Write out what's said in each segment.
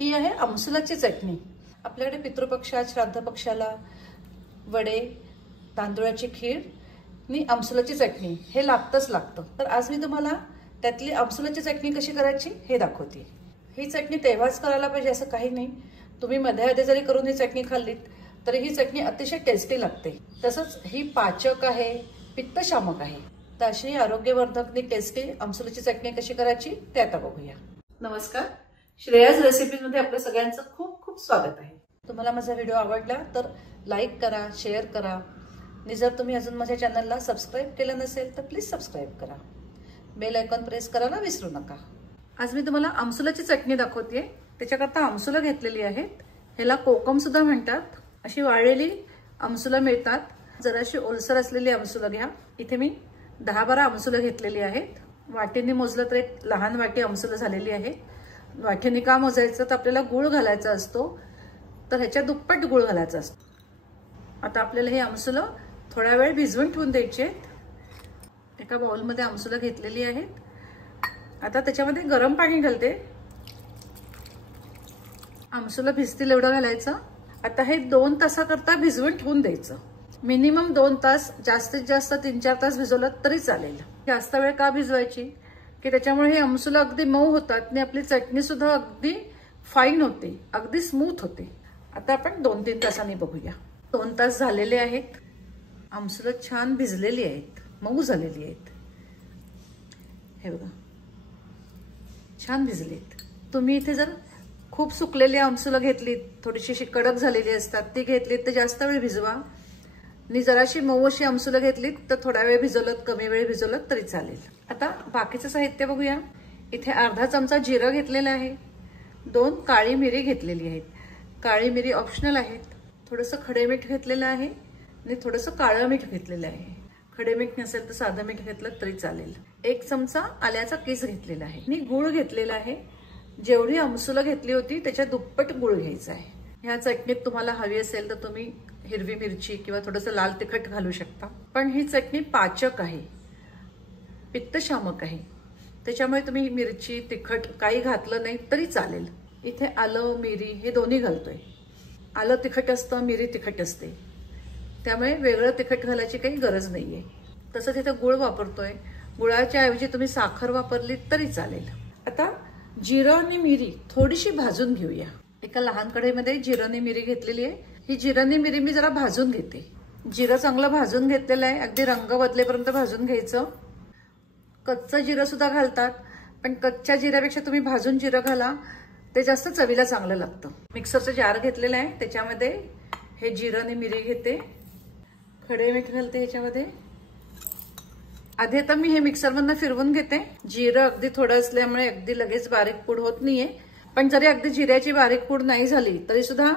ही आहे आमसुलाची चटणी। आपल्याकडे पितृपक्षात श्राद्ध पक्षाला वडे, तांदूळाची खीर आणि आमसुलाची चटणी हे लागतं। तर आज मी तुम्हाला त्यातली आमसुलाची चटणी कशी करायची हे दाखवते। ही चटणी तेव्हाच करायला पाहिजे असं काही नाही, तुम्ही मध्ये जरी करून ही चटणी खाल्लीत तरी ही चटणी अतिशय टेस्टी लागते। तसंच ही पाचक आहे, पित्तशामक आहे। तर अशी आरोग्यवर्धक आणि टेस्टी आमसुलाची चटणी कशी करायची ते आता बघूया। नमस्कार, श्रेयाज रेसिपीज मध्ये आपल्या सगळ्यांचं खूप खूप स्वागत आहे। तुम्हाला माझा व्हिडिओ आवडला तर लाईक करा, शेअर करा आणि जर तुम्ही अजून माझ्या चॅनलला सबस्क्राईब केलं नसेल तर प्लीज सबस्क्राईब करा, बेल आयकॉन प्रेस करायला विसरू नका। आज मी तुम्हाला आमसुलाची चटणी दाखवते। त्याच्याकरता आमसुला घेतलेली आहेत, ह्याला कोकम सुद्धा म्हणतात। अशी वाळलेली आमसुला मिळतात। जराशी ओलसर असलेली आमसुला घ्या। इथे मी 10-12 आमसुला घेतलेली आहेत। वाटीने मोजलं तर एक लहान वाटी आमसुला झालेली आहे। वाटीने का मोजायचं तर आपल्याला गुळ घालायचा असतो, तर ह्याच्या दुप्पट गुळ घालायचा असतो। आता आपल्याला हे आमसुला थोडा वेळ भिजवून ठेवून द्यायचे आहेत। एका बाउलमध्ये आमसुला घेतलेली आहेत। आता त्याच्यामध्ये गरम पाणी घालते। आमसुला भिजतील एवढं घालायचं। आता हे 2 तासाकरता भिजवून ठेवून द्यायचं। मिनिमम 2 तास, जास्तीत जास्त 3-4 तास भिजवलं तरी चालेल। जास्त वेळ का भिजवायची की त्याच्यामुळे हे आमसुला अगदी मऊ होतात आणि आपली चटणी सुद्धा अगदी फाईन होते, अगदी स्मूथ होते। आता आपण 2-3 तासांनी बघूया। 2 तास झालेले आहेत। आमसुला छान भिजलेली आहेत, मऊ झालेली आहेत। हे बघा, छान भिजलेत। तुम्ही इथे जर खूप सुकलेली आमसुला घेतलीत, थोडीशी कडक झालेली असतात, ती घेतलीत तर जास्त वेळ भिजवा। आणि जराशी मऊ अशी आमसुला घेतलीत तर थोडा वेळ भिजवलं, कमी वेळ भिजवलं तरी चालेल। आता बाकीचं साहित्य बघूया। इथे अर्धा चमचा जिरं घेतलेलं आहे, 2 काळी मिरी घेतलेली आहेत। काळी मिरी ऑप्शनल आहेत। थोडंसं खडे मीठ घेतलेलं आहे आणि थोडंसं काळं मीठ घेतलेलं आहे। खडे मीठ नसेल तर साधं मीठ घेतलं तरी चालेल। 1 चमचा आल्याचा किस घेतलेला आहे आणि गूळ घेतलेला आहे। जेवढी आमसुला घेतली होती त्याच्या दुप्पट गूळ घ्यायचा आहे। ह्या चटणीत तुम्हाला हवी असेल तर तुम्ही हिरवी मिरची किंवा थोडंसं लाल तिखट घालू शकता, पण ही चटणी पाचक आहे, पित्तशामक आहे, त्याच्यामुळे तुम्ही मिरची तिखट काही घातलं नाही तरी चालेल। इथे आलं मिरी हे दोन्ही घालतोय। आलं तिखट असतं, मिरी तिखट असते, त्यामुळे वेगळं तिखट घालायची काही गरज नाहीये। तसंच इथे गुळ वापरतोय, गुळाच्या ऐवजी तुम्ही साखर वापरली तरी चालेल। आता जिरं आणि मिरी थोडीशी भाजून घेऊया। एका लहान कढईमध्ये जिरं आणि मिरी घेतलेली आहे। ही जिरं आणि मिरी मी जरा भाजून घेते। जिरं चांगलं भाजून घेतलेलं आहे, अगदी रंग बदलेपर्यंत भाजून घ्यायचं। कच्चं जिरं सुद्धा घालतात, पण कच्च्या जिऱ्यापेक्षा तुम्ही भाजून जिरं घाला, ते जास्त चवीला चांगलं लागतं। मिक्सरचं जार घेतलेलं आहे, त्याच्यामध्ये हे जिरं आणि मिरी घेते, खडे मीठ घालते ह्याच्यामध्ये। आधी आता मी हे मिक्सरमधनं फिरवून घेते। जिरं अगदी थोडं असल्यामुळे अगदी लगेच बारीक पूड होत नाहीये, पण जरी अगदी जिऱ्याची बारीक पूड नाही झाली तरी सुद्धा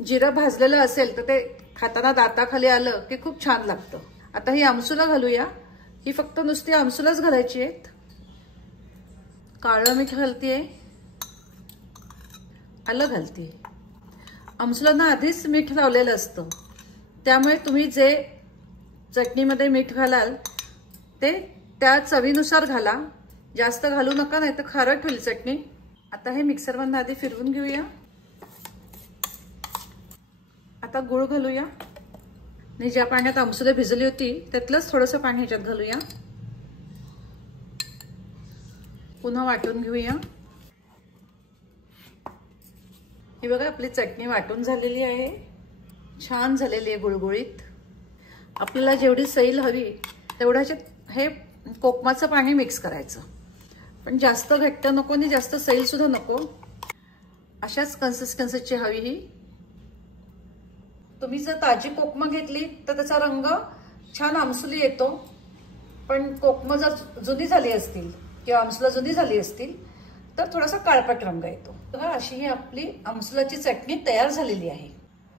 जिरं भाजलेलं असेल तर ते खाताना दाताखाली आलं की खूप छान लागतं। आता ही आमसुला घालूया। ही फक्त नुसती आमसुलाच घालायची आहेत। काळं मीठ घालतेय, आलं घालते। आमसुलांना आधीच मीठ लावलेलं असतं, त्यामुळे तुम्ही जे चटणीमध्ये मीठ घालाल ते त्या चवीनुसार घाला, जास्त घालू नका, नाही तर खारट होईल चटणी। आता हे मिक्सरमधून आधी फिरवून घेऊया। आता गूळ घालूया आणि ज्या पाण्यात आमसुला भिजली होती त्यातलंच थोडंसं पाणी ह्याच्यात घालूया। पुन्हा वाटून घेऊया। हे बघा, आपली चटणी वाटून झालेली आहे, छान झालेली आहे, गुळगुळीत। आपल्याला जेवढी सैल हवी तेवढ्या हे कोकमाचं पाणी मिक्स करायचं, पण जास्त घट्ट नको आणि जास्त सैल सुद्धा नको, अशाच कन्सिस्टन्सीची हवी ही। तुम्ही जर ताजी कोकमा घेतली तर त्याचा रंग छान आमसुली येतो, पण कोकमा जर जुनी झाली असतील किंवा आमसुला जुनी झाली असतील तर थोडासा काळपट रंग येतो। बघा, अशी ही आपली आमसुलाची चटणी तयार झालेली आहे।